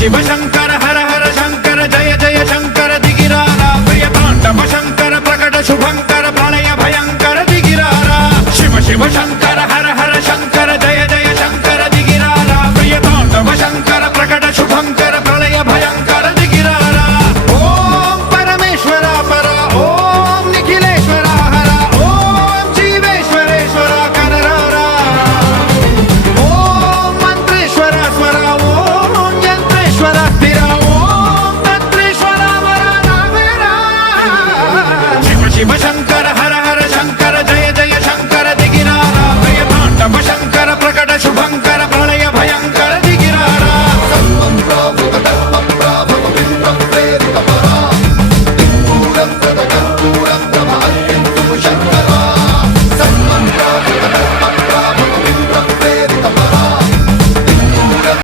शिव शंकर हर हर शंकर जय जय शंकर दिगिरारा प्रिय तांडव शंकर प्रकट शुभंकर प्रलय भयंकर दिगिरारा शिव शिव शंकर